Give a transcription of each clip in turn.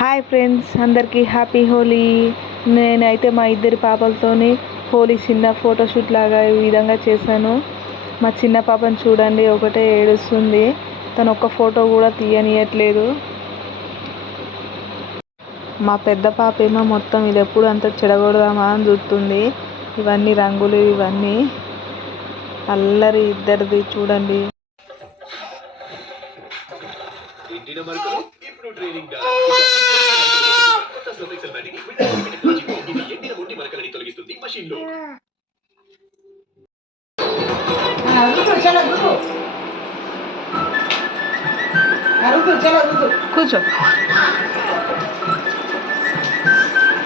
Hi friends, అందరికీ happy Holi. నేనైతే మా ఇద్దరి పాపలతోని హోలీ చిన్న ఫోటోషూట్ లాగా ఈ విధంగా చేశాను. మా చిన్న పాపను చూడండి, ఒకటే ఏడుస్తుంది. తను ఒక్క ఫోటో కూడా తీయనియట్లేదు. మా పెద్ద పాప ఏమో మొత్తం ఇది ఎప్పుడు అంత చెడగొడదామా అని చూస్తుంది. ఇవన్నీ రంగులు, ఇవన్నీ అల్లరి ఇద్దరిది చూడండి. కూర్చో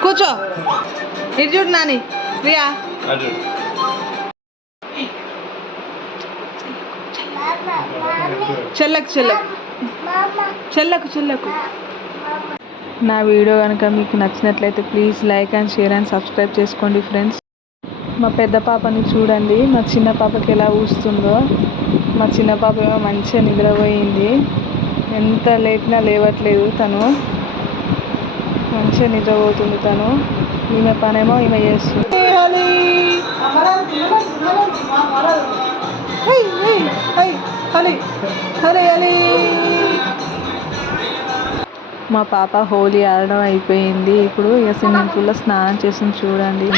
కూర్చో, ఇది చూడు నాని, ప్రియా చెల్లకు చెల్లకు చెల్లకు చెల్లకు. నా వీడియో కనుక మీకు నచ్చినట్లయితే please like and share and subscribe చేసుకోండి ఫ్రెండ్స్. మా పెద్ద పాపని చూడండి, మా చిన్న పాపకి ఎలా ఊస్తుందో. మా చిన్న పాప ఏమో మంచిగా నిద్రపోయింది. ఎంత లేపినా లేవట్లేదు, తను మంచిగా నిద్రపోతుంది. తను ఈమె పనేమో ఈమె చేస్తుంది. మా పాప హోలీ ఆడడం అయిపోయింది. ఇప్పుడు ఇక స్విమ్మింగ్ పూల్లో స్నానం చేసింది చూడండి.